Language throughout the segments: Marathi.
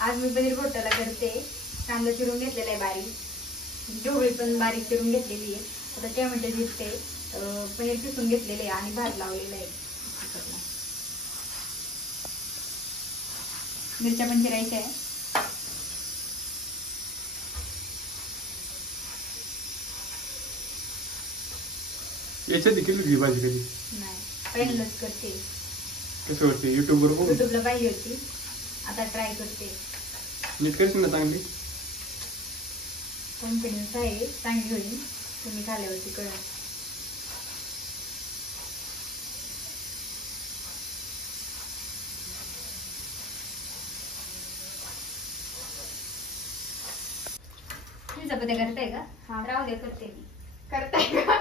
आज मी पनीर घोटाला करते. कांदा चिरून घेतलेला आहे बारीक, ढोबळी पण बारीक चिरून घेतलेली आहे. आता टोमॅटो दिसते, पनीर पिसून घेतलेले आहे आणि भात लावलेला आहे. मिरच्या पण चिरायच्या आहे. याच्यात देखील ही भाजी कधी नाही, पहिल्यांदाच करते. कसं करते? युट्यूबवर बघून? युट्यूबला पाहिली होती, आता ट्राय करते. नीट करशील ना चांगली? कॉन्फिडन्स आहे चांगली होईल, तुम्ही खाल्यावरती कळेल. चपात्या करताय का? हा, राहू द्या, करते मी. करताय का?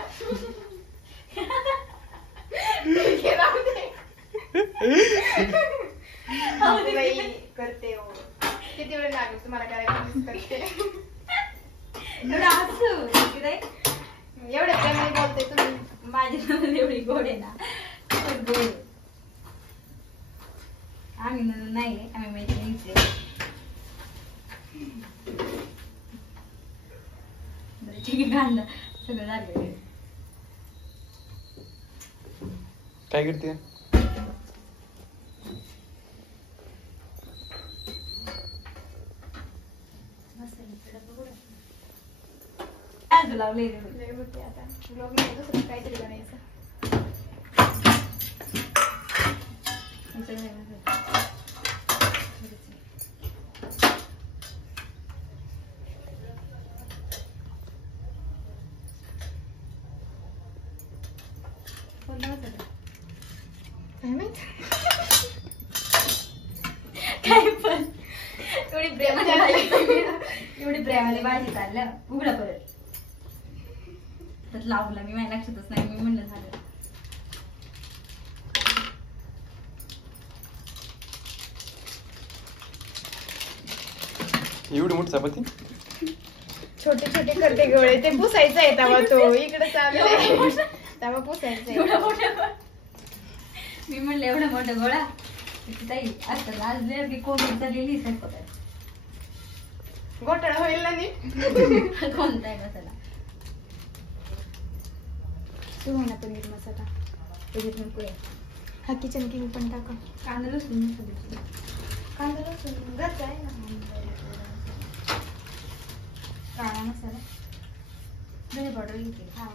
राहू दे. करते हो. किती वेळ लागेल तुम्हाला करायला? करते. एवढ्या प्रेमाने बोलते तुम्ही. माझी नंतर एवढी गोड आहे ना, खूप गोड. आम्ही नाही, आम्ही मैत्रिणीचे. ठीक आहे, सगळं झालं. काय करते? लावले आता ब्लॉग दुसरं काहीतरी बनायचं. काय पण एवढी प्रेमाने भाजी चालल्या. उघडा परत लावला मी, माझ्या लक्षातच नाही. मी म्हणलं झालं. एवढी मोठी चपाती? छोटे छोटे करते गोळे, ते पुसायचं आहे. तेव्हा तो इकडे चालू तेव्हा पुसायचं. मी म्हणलं एवढा मोठा गोळा ताई असं आज कोविड चाललेली स्वयंपाकात. घोटाळा होईल ना नी. कोणता आहे मसाला? सुहाना पनीर मसाला. त्याच्यात नको आहे. हा किचन किंग पण टाका. कांदा लसूण मसाला. कांदा लसूण घरचा आहे ना. काळा मसाला, धने पावडर घेते. हा,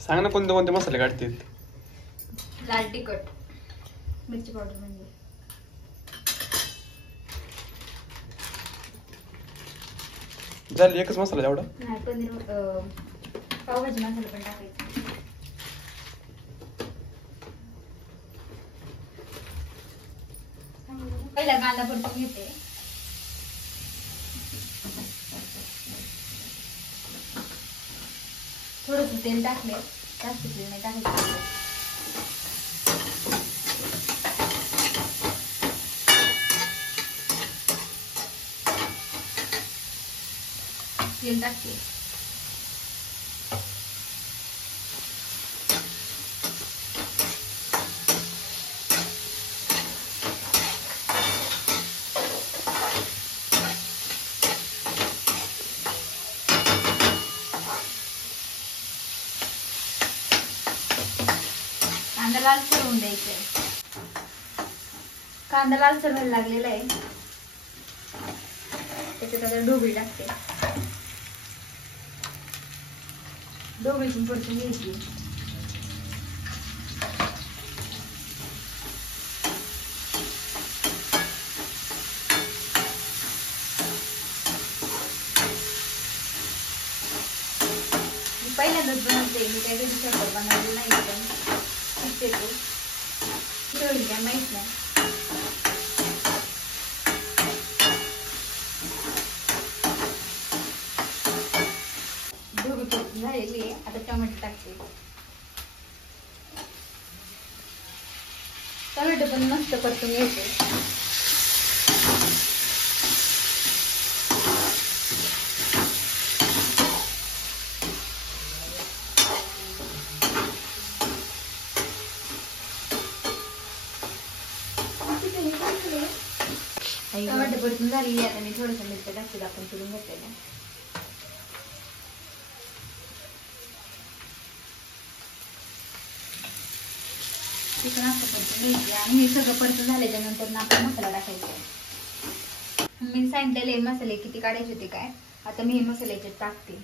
सांग ना कोणते कोणते मसाले काढतात? लाल तिखट, मिरची पावडर म्हणजे झालं एकच मसाला एवढा? नाही, पनीर पावभाजी मसाला पण टाकायचा. पहिला कांदा परतून घेते. थोडस तेल टाकले, जास्त तेल नाही टाकायचं. तेल टाकते. कांदा लालसर होऊन द्यायचा. कांदा लालसर व्हायला लागलेला आहे. त्याच्यात आता ढोबळी टाकते. ढोबळी पण परतून घ्यायची. पहिल्यांदाच बनवते मी, काही कधी स्वयंपाक बनवलेला नाही. पण शिकते तो होईल काय माहित नाही. ढोबळी परतून झालेली आहे. आता टोमॅटो टाकते. टोमॅटो पण मस्त परतून घ्यायचे. परतून झालेली आता मी थोडंसं मिरच्या टाकते आपण फिरून घेतलेलं. चिकन असं परतून घ्यायची आणि हे सगळं परतून झाल्याच्या नंतर ना आपण मसाला टाकायचा. मी सांगितलेले मसाले किती काढायचे होते काय, आता मी हे मसाल्याचे टाकते.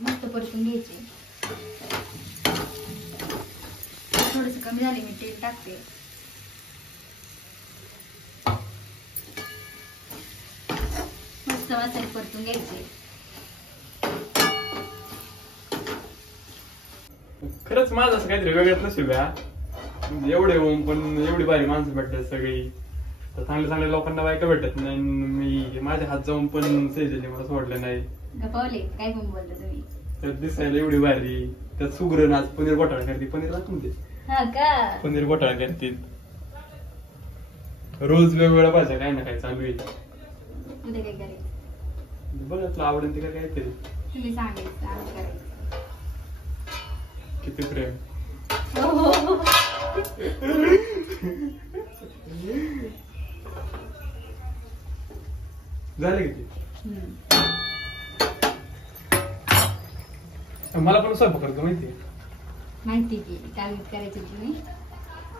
मस्त परतून घ्यायचे. थोडस कमी झाले मी तेल टाकते. मस्त मसाले परतून घ्यायचे. खरंच माझं असं काहीतरी वेगळंच नशीब आहे. एवढे होऊन पण एवढी भारी माणसं भेटतात सगळी. तर चांगल्या चांगल्या लोकांना बायका भेटत नाही. मी माझ्या हात जाऊन पण सेजली मला सोडलं नाही. गपावले काय पण बोलता तुम्ही. त्यात दिसायला एवढी भारी. त्यात सुगरण आज पनीर घोटाळा करते. पनीर दाखवून दे. हा का पनीर घोटाळा करते. रोज वेगवेगळ्या भाज्या काही ना काही चालू आहे. उद्या काय करायचं बघ तुला आवडेल ते का काहीतरी. तुम्ही सांगायचं आम्ही करायचं. किती प्रेम. झाले किती. मला पण स्वयंपाक करतो माहितीये. माहिती की काय करायचं तुम्ही.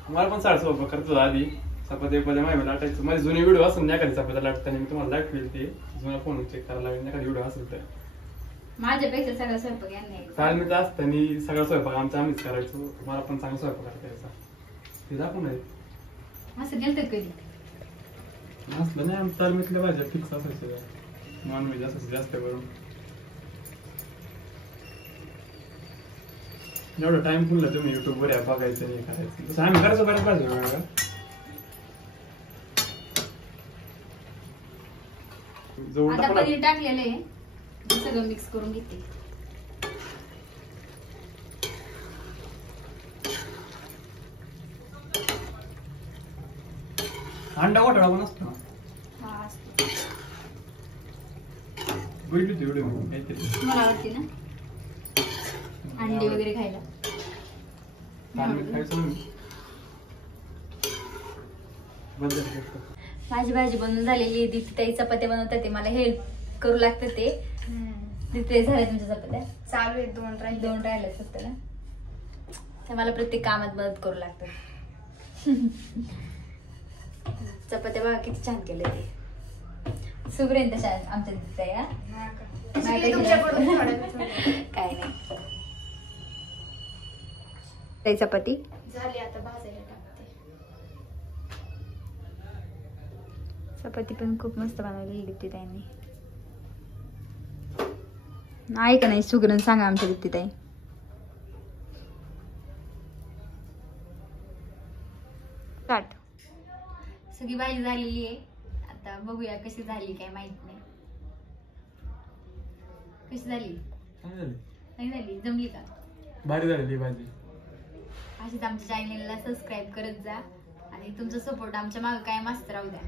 मला पण साडे स्वयंपाक करतो आधी. चपाती माहिती लाटायचं. माझे जुने व्हिडिओ असेल ना एखादी चपात्या लाटताना मी तुम्हाला दाखवेल. ते जुना फोन चेक करायला लागेल एखादी व्हिडिओ असेल तर. माझ्यापेक्षा सगळा स्वयंपाक यांनी काल मी असताना सगळा स्वयंपाक आम्हीच करायचो. मला पण चांगला स्वयंपाक करायचा. ते दाखवून आहे असं गेलं तर कधी नसलं नाही. आमच्या तालमीतल्या भाज्या फिक्स असायच्या. नॉनव्हेज असायचं जास्त करून. एवढा टाइम फुलला तुम्ही युट्यूब वर बघायचं नाही करायचं. तसं आम्ही करायचो बऱ्याच भाज्या वेगळ्या. आता पनीर टाकलेलं आहे. सगळं मिक्स करून घेते. अंडा घोटाळा पण असतो ना. हा असतो. बघितली होती व्हिडिओ काहीतरी. मला आवडते ना अंडे वगैरे खायला. माझी भाजी बनवून झालेली. दीप्ती चपात्या बनवतात ते मला हेल्प करू लागतं. ते दीप्ती झाल्या तुमच्या चपात्या चालू आहेत. दोन राहिल्या फक्त ना. ते मला प्रत्येक कामात मदत करू लागतं. चपात्या बघा किती छान केले ते. सुगरेन तशा आमच्या दीप्ती या काय नाही. ते चपाती झाली आता भाजायला टाकते. चपाती पण खूप मस्त बनवलेली दीप्ती ताईंनी. आहे का नाही सुगरण सांगा आमच्या दीप्ती ताई. सगळी भाजी झालेली आहे. आता बघूया कशी झाली काय माहित नाही. कशी झाली नाही झाली जमली का. भारी झाली भाजी. अशीच आमच्या चॅनलला सबस्क्राईब करत जा आणि तुमचा सपोर्ट आमच्या मागे काय मस्त राहू द्या.